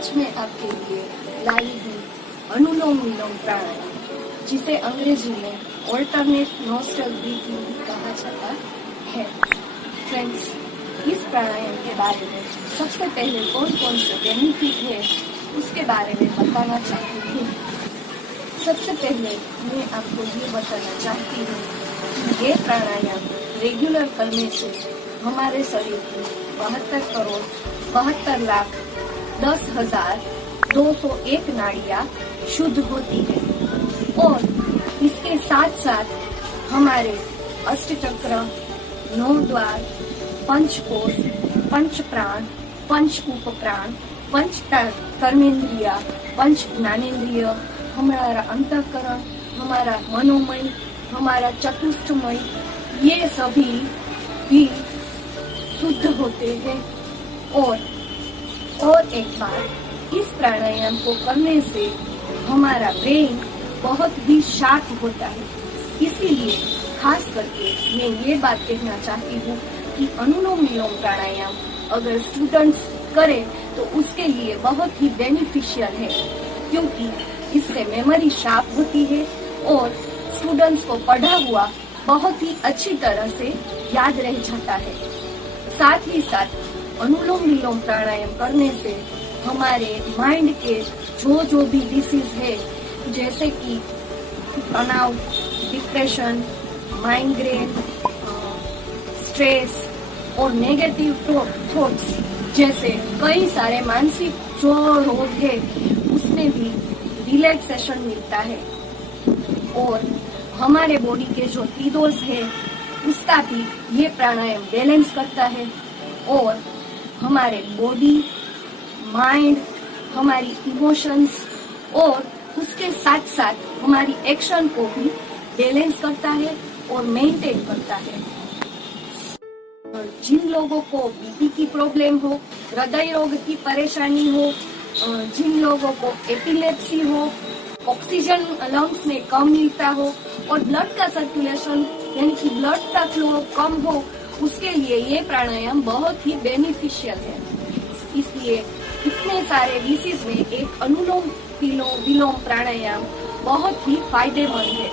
आज मैं आपके लिए लाई हूँ अनुलोम विलोम प्राणायाम, जिसे अंग्रेजी में ऑल्टरनेट नोस्ट्रल ब्रीथिंग कहा जाता है। फ्रेंड्स, इस प्राणायाम के बारे में सबसे पहले कौन कौन से बेनिफिट है उसके बारे में बताना चाहती हूँ। सबसे पहले मैं आपको ये बताना चाहती हूँ कि ये प्राणायाम रेगुलर करने से हमारे शरीर की 72,72,10,201 नाड़ियाँ शुद्ध होती है और इसके साथ साथ हमारे अष्टचक्र, 9 द्वार, पंचकोश, पंच प्राण, पंच उपप्राण, पंच कर्मेंद्रिय, पंच ज्ञानेन्द्रिय, हमारा अंतःकरण, हमारा मनोमय, हमारा चतुष्टमय, ये सभी भी शुद्ध होते हैं। और एक बात, इस प्राणायाम को करने से हमारा ब्रेन बहुत ही शार्प होता है। इसीलिए खास करके मैं ये बात कहना चाहती हूँ कि अनुलोम विलोम प्राणायाम अगर स्टूडेंट्स करें तो उसके लिए बहुत ही बेनिफिशियल है, क्योंकि इससे मेमोरी शार्प होती है और स्टूडेंट्स को पढ़ा हुआ बहुत ही अच्छी तरह से याद रह जाता है। साथ ही साथ अनुलोम विलोम प्राणायाम करने से हमारे माइंड के जो भी डिसीज है, जैसे कि तनाव, डिप्रेशन, माइग्रेन, स्ट्रेस और नेगेटिव थॉट्स जैसे कई सारे मानसिक जो रोग है उसमें भी रिलैक्सेशन मिलता है। और हमारे बॉडी के जो त्रिदोष है उसका भी ये प्राणायाम बैलेंस करता है और हमारे बॉडी, माइंड, हमारी इमोशंस और उसके साथ साथ हमारी एक्शन को भी बैलेंस करता है और मेंटेन करता है। जिन लोगों को बीपी की प्रॉब्लम हो, हृदय रोग की परेशानी हो, जिन लोगों को एपिलेप्सी हो, ऑक्सीजन लंग्स में कम मिलता हो और ब्लड का सर्कुलेशन यानी कि ब्लड का फ्लो कम हो, उसके लिए ये प्राणायाम बहुत ही बेनिफिशियल है। इसलिए इतने सारे डिसीज में एक अनुलोम विलोम प्राणायाम बहुत ही फायदेमंद है।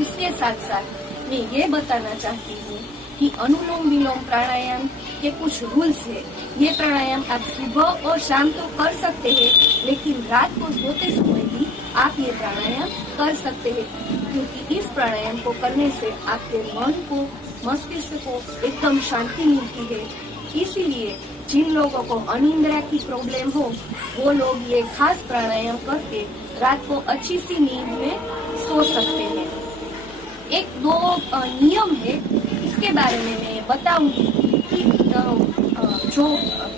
इसके साथ साथ मैं ये बताना चाहती हूँ कि अनुलोम विलोम प्राणायाम के कुछ रूल्स है। ये प्राणायाम आप सुबह और शाम तो कर सकते हैं, लेकिन रात को सोते समय भी आप ये प्राणायाम कर सकते हैं, क्योंकि इस प्राणायाम को करने से आपके मन को, मस्तिष्क को एकदम शांति मिलती है। इसीलिए जिन लोगों को अनिद्रा की प्रॉब्लम हो वो लोग ये खास प्राणायाम करके रात को अच्छी सी नींद में सो सकते हैं। एक दो नियम है, इसके बारे में मैं बताऊंगी कि जो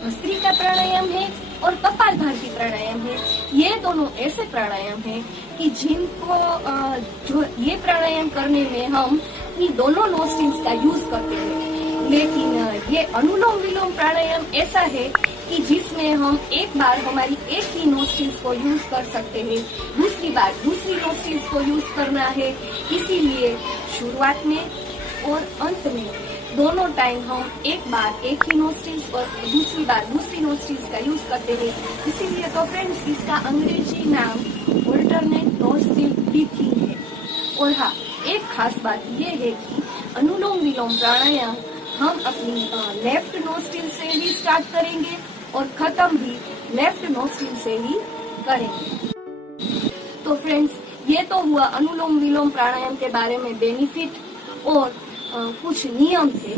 भस्त्रिका प्राणायाम है और कपालभाति प्राणायाम है, ये दोनों ऐसे प्राणायाम है कि जिनको जो ये प्राणायाम करने में हम अपनी दोनों नोस्ट्रिल्स का यूज करते हैं। लेकिन ये अनुलोम विलोम प्राणायाम ऐसा है कि जिसमें हम एक बार हमारी एक ही नोस्ट्रिल्स को यूज कर सकते हैं, दूसरी बार दूसरी नोस्ट्रिल्स को यूज करना है। इसीलिए शुरुआत में और अंत में दोनों टाइम हम एक बार एक ही नोस्ट्रिल्स और दूसरी बार दूसरी नोस्ट्रिल्स का यूज करते हैं। इसीलिए तो फ्रेंड्स, इसका अंग्रेजी नाम ऑल्टरनेट नोस्ट्रिल ब्रीथिंग है। और हाँ, एक खास बात ये है कि अनुलोम विलोम प्राणायाम हम अपनी लेफ्ट नोस्ट्रिल से ही स्टार्ट करेंगे और खत्म भी लेफ्ट नोस्ट्रिल से ही करेंगे। तो फ्रेंड्स, ये तो हुआ अनुलोम विलोम प्राणायाम के बारे में बेनिफिट और कुछ नियम थे।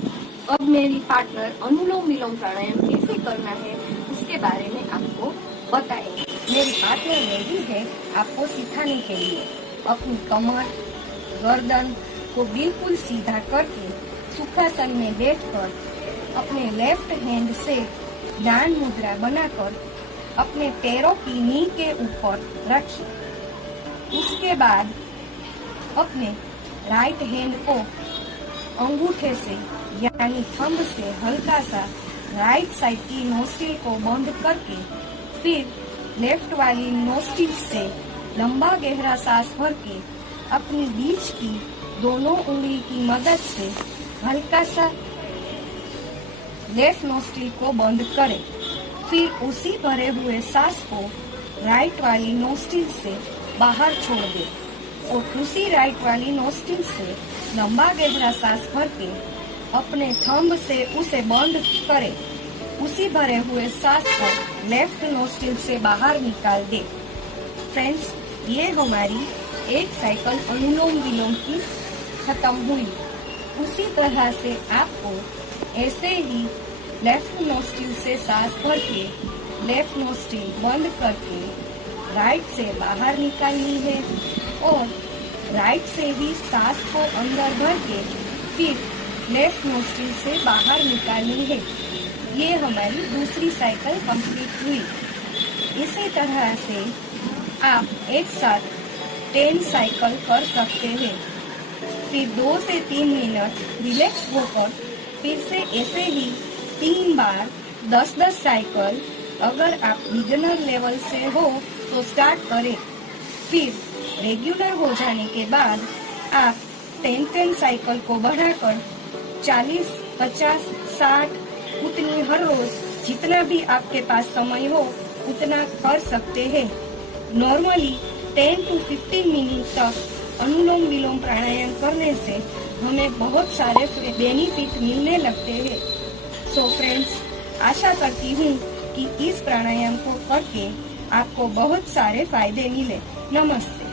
अब मेरी पार्टनर अनुलोम विलोम प्राणायाम कैसे करना है उसके बारे में आपको बताएंगे। मेरी पार्टनर रेडी है आपको सिखाने के लिए। अपनी कमर, गर्दन को बिल्कुल सीधा करके सुखासन में बैठकर अपने लेफ्ट हैंड से ध्यान मुद्रा बनाकर अपने पैरों की नी के ऊपर रखिए। उसके बाद अपने राइट हैंड को अंगूठे से यानी थंब से हल्का सा राइट साइड की नोस्ट्रिल को बंद करके फिर लेफ्ट वाली नोस्ट्रिल से लंबा गहरा सांस भर के अपनी बीच की दोनों उंगली की मदद से हल्का सा लेफ्ट नोस्ट्रिल को बंद करें फिर उसी भरे हुए सांस को राइट वाली नोस्ट्रिल से बाहर छोड़ दे और उसी राइट वाली नोस्ट्रिल से लंबा गहरा सांस भर के अपने थंब से उसे बंद करे। उसी भरे हुए सांस को लेफ्ट नोस्ट्रिल से बाहर निकाल दे। फ्रेंड्स, ये हमारी एक साइकिल अनुलोम विलोम की खत्म हुई। उसी तरह से आपको ऐसे ही लेफ्ट नोस्ट्रिल से सांस भर के लेफ्ट नोस्ट्रिल बंद करके राइट से बाहर निकालनी है और राइट से ही सांस को अंदर भर के फिर लेफ्ट नोस्ट्रिल से बाहर निकालनी है। ये हमारी दूसरी साइकिल कंप्लीट हुई। इसी तरह से आप एक साथ 10 साइकिल कर सकते हैं। फिर 2 से 3 मिनट रिलैक्स होकर फिर से ऐसे ही 3 बार 10-10 साइकिल अगर आप बिगिनर लेवल से हो तो स्टार्ट करें। फिर रेगुलर हो जाने के बाद आप 10-10 साइकिल को बढ़ाकर 40, 50, 60 उतनी हर रोज जितना भी आपके पास समय हो उतना कर सकते हैं। नॉर्मली 10 to 15 मिनट तक अनुलोम विलोम प्राणायाम करने से हमें बहुत सारे बेनिफिट मिलने लगते हैं। सो फ्रेंड्स, आशा करती हूँ कि इस प्राणायाम को करके आपको बहुत सारे फायदे मिले। नमस्ते।